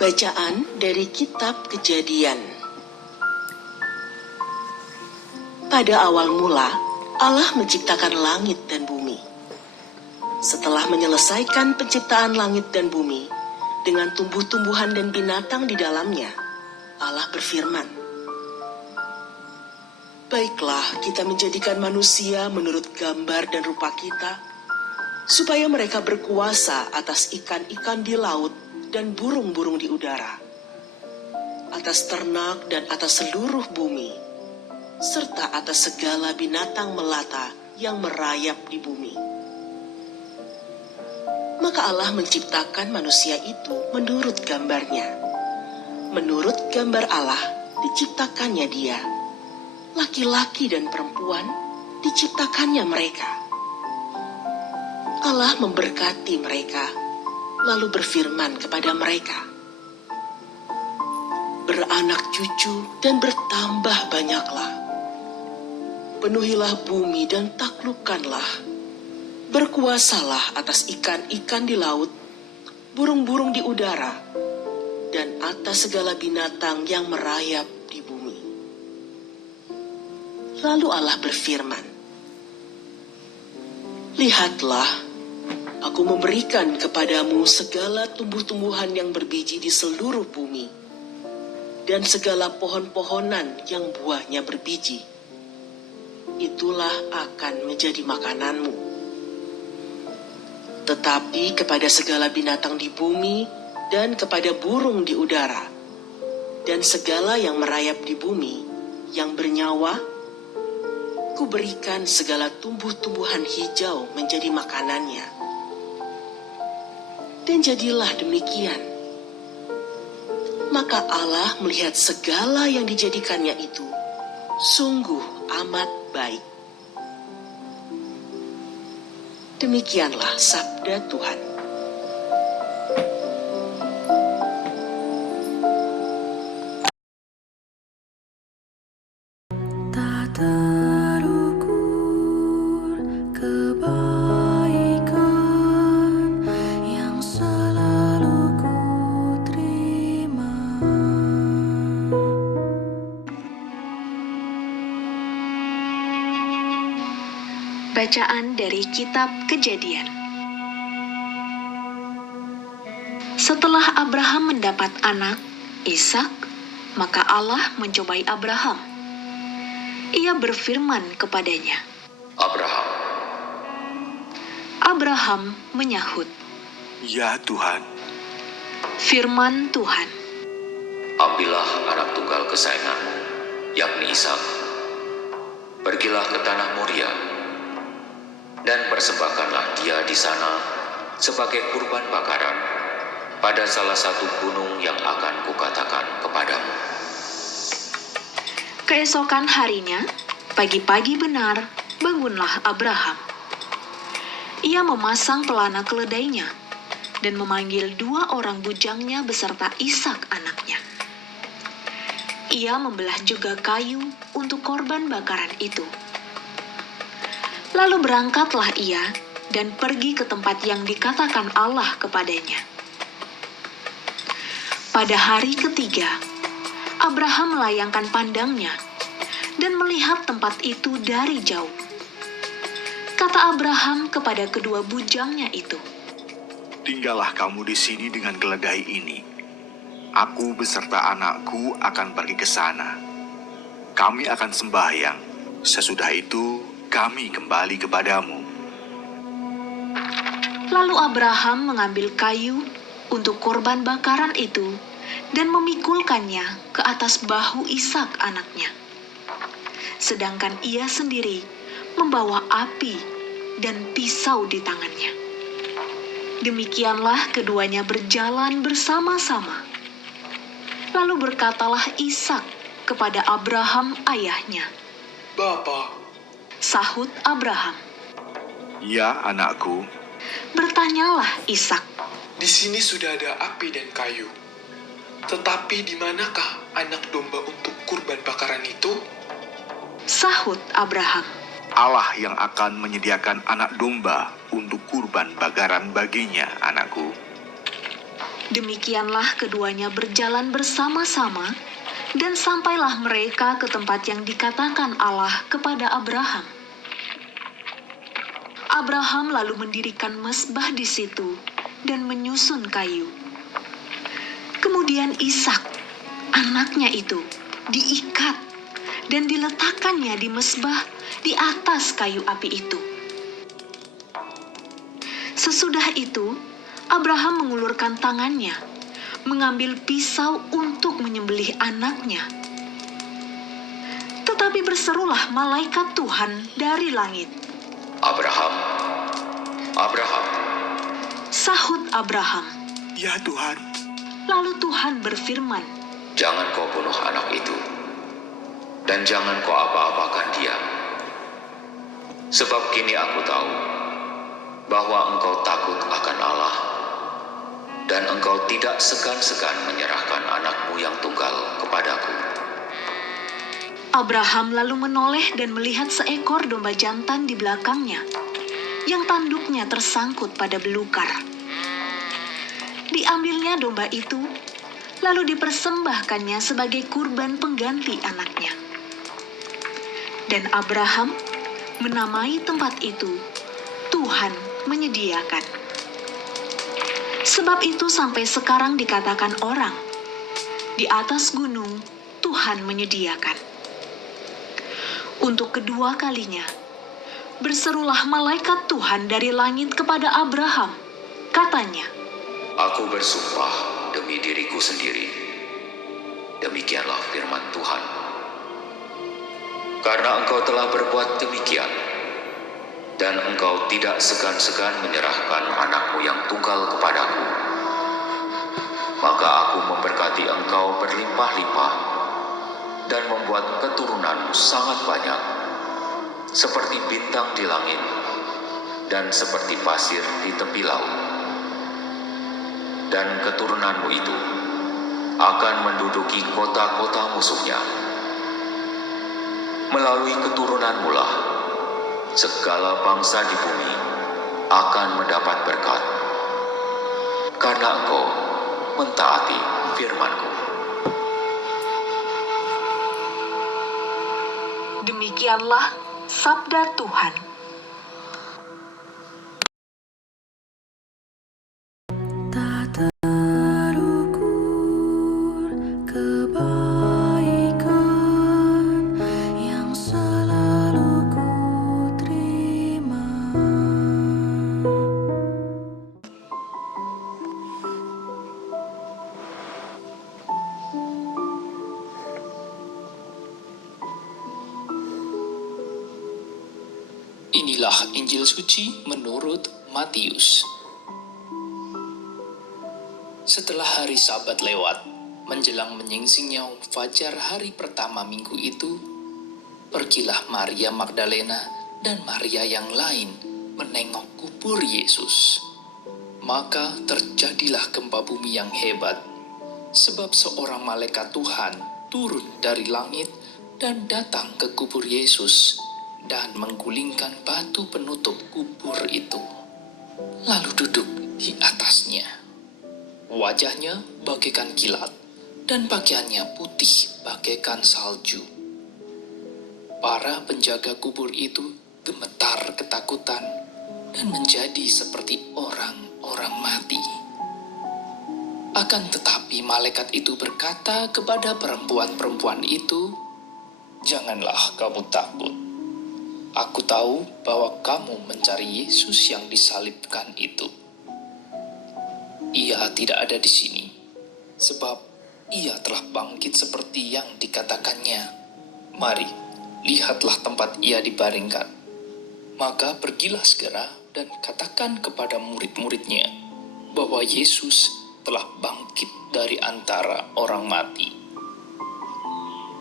Bacaan dari Kitab Kejadian. Pada awal mula, Allah menciptakan langit dan bumi. Setelah menyelesaikan penciptaan langit dan bumi, dengan tumbuh-tumbuhan dan binatang di dalamnya, Allah berfirman, "Baiklah, kita menjadikan manusia menurut gambar dan rupa kita, supaya mereka berkuasa atas ikan-ikan di laut dan burung-burung di udara, atas ternak dan atas seluruh bumi, serta atas segala binatang melata yang merayap di bumi." Maka Allah menciptakan manusia itu menurut gambarnya. Menurut gambar Allah diciptakannya dia. Laki-laki dan perempuan diciptakannya mereka. Allah memberkati mereka, lalu berfirman kepada mereka, "Beranak cucu dan bertambah banyaklah. Penuhilah bumi dan taklukkanlah. Berkuasalah atas ikan-ikan di laut, burung-burung di udara, dan atas segala binatang yang merayap di bumi." Lalu Allah berfirman, "Lihatlah, Aku memberikan kepadamu segala tumbuh-tumbuhan yang berbiji di seluruh bumi, dan segala pohon-pohonan yang buahnya berbiji. Itulah akan menjadi makananmu. Tetapi kepada segala binatang di bumi, dan kepada burung di udara, dan segala yang merayap di bumi, yang bernyawa, Kuberikan segala tumbuh-tumbuhan hijau menjadi makanannya." Dan jadilah demikian. Maka Allah melihat segala yang dijadikannya itu sungguh amat baik. Demikianlah sabda Tuhan. Tak terukur kebaikan yang selalu ku terima. Bacaan dari Kitab Kejadian. Setelah Abraham mendapat anak, Ishak, maka Allah mencobai Abraham. Ia berfirman kepadanya, "Abraham." Abraham menyahut, "Ya Tuhan." Firman Tuhan, "Ambillah anak tunggal kesayanganmu, yakni Ishak. Pergilah ke tanah Moria, dan persembahkanlah dia di sana sebagai kurban bakaran pada salah satu gunung yang akan kukatakan kepadamu." Keesokan harinya, pagi-pagi benar, bangunlah Abraham. Ia memasang pelana keledainya dan memanggil 2 orang bujangnya beserta Ishak anaknya. Ia membelah juga kayu untuk korban bakaran itu. Lalu berangkatlah ia dan pergi ke tempat yang dikatakan Allah kepadanya. Pada hari ketiga, Abraham melayangkan pandangnya dan melihat tempat itu dari jauh. Kata Abraham kepada kedua bujangnya itu, "Tinggallah kamu di sini dengan keledai ini. Aku beserta anakku akan pergi ke sana. Kami akan sembahyang. Sesudah itu kami kembali kepadamu." Lalu Abraham mengambil kayu untuk korban bakaran itu dan memikulkannya ke atas bahu Ishak anaknya. Sedangkan ia sendiri membawa api dan pisau di tangannya. Demikianlah keduanya berjalan bersama-sama. Lalu berkatalah Ishak kepada Abraham ayahnya, "Bapa." Sahut Abraham. "Ya anakku." Bertanyalah Ishak, "Di sini sudah ada api dan kayu. Tetapi di manakah anak domba untuk kurban bakaran itu?" Sahut Abraham, "Allah yang akan menyediakan anak domba untuk kurban bakaran baginya, anakku." Demikianlah keduanya berjalan bersama-sama, dan sampailah mereka ke tempat yang dikatakan Allah kepada Abraham. Abraham lalu mendirikan mezbah di situ dan menyusun kayu. Kemudian Ishak, anaknya itu, diikat dan diletakkannya di mezbah di atas kayu api itu. Sesudah itu, Abraham mengulurkan tangannya, mengambil pisau untuk menyembelih anaknya. Tetapi berserulah malaikat Tuhan dari langit. Abraham, Abraham. Sahut Abraham. Ya Tuhan, Lalu Tuhan berfirman, Jangan kau bunuh anak itu, dan jangan kau apa-apakan dia. Sebab kini aku tahu bahwa engkau takut akan Allah, dan engkau tidak segan-segan menyerahkan anakmu yang tunggal kepadaku. Abraham lalu menoleh dan melihat seekor domba jantan di belakangnya, yang tanduknya tersangkut pada belukar. Diambilnya domba itu, lalu dipersembahkannya sebagai kurban pengganti anaknya. Dan Abraham menamai tempat itu, Tuhan menyediakan. Sebab itu sampai sekarang dikatakan orang, di atas gunung Tuhan menyediakan. Untuk kedua kalinya, berserulah malaikat Tuhan dari langit kepada Abraham. Katanya, Aku bersumpah demi diriku sendiri. Demikianlah firman Tuhan. Karena engkau telah berbuat demikian, dan engkau tidak segan-segan menyerahkan anakmu yang tunggal kepadaku, maka aku memberkati engkau berlimpah-limpah dan membuat keturunanmu sangat banyak, seperti bintang di langit dan seperti pasir di tepi laut. Dan keturunanmu itu akan menduduki kota-kota musuhnya. Melalui keturunanmu lah segala bangsa di bumi akan mendapat berkat, karena engkau mentaati firman-Ku. demikianlah sabda Tuhan. Tak terukur kebaikan yang selalu ku terima. Inilah Injil suci menurut Matius. Setelah hari Sabat lewat, menjelang menyingsingnya fajar hari pertama minggu itu, pergilah Maria Magdalena dan Maria yang lain menengok kubur Yesus. Maka terjadilah gempa bumi yang hebat, sebab seorang malaikat Tuhan turun dari langit dan datang ke kubur Yesus dan menggulingkan batu penutup kubur itu, lalu duduk di atasnya. Wajahnya bagaikan kilat, dan pakaiannya putih bagaikan salju. Para penjaga kubur itu gemetar ketakutan dan menjadi seperti orang-orang mati. Akan tetapi malaikat itu berkata kepada perempuan-perempuan itu, "Janganlah kamu takut. Aku tahu bahwa kamu mencari Yesus yang disalibkan itu. Ia tidak ada di sini, sebab ia telah bangkit seperti yang dikatakannya. Mari, lihatlah tempat ia dibaringkan. Maka pergilah segera dan katakan kepada murid-muridnya bahwa Yesus telah bangkit dari antara orang mati.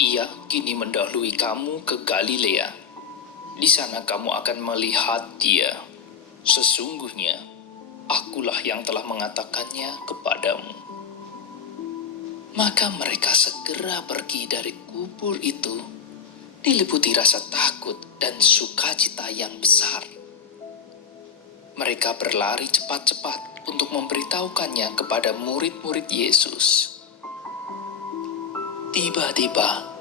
Ia kini mendahului kamu ke Galilea. Di sana kamu akan melihat dia. Sesungguhnya, akulah yang telah mengatakannya kepadamu." Maka mereka segera pergi dari kubur itu, diliputi rasa takut dan sukacita yang besar. Mereka berlari cepat-cepat untuk memberitahukannya kepada murid-murid Yesus. Tiba-tiba,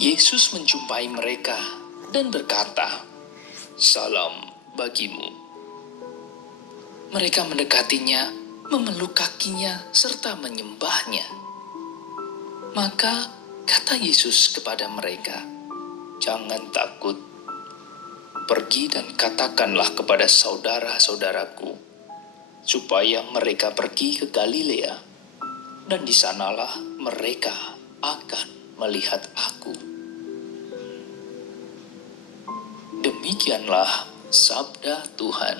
Yesus menjumpai mereka dan berkata, "Salam bagimu." Mereka mendekatinya, memeluk kakinya, serta menyembahnya. Maka kata Yesus kepada mereka, "Jangan takut. Pergi dan katakanlah kepada saudara-saudaraku, supaya mereka pergi ke Galilea, dan di sanalah mereka akan melihat aku." Demikianlah sabda Tuhan.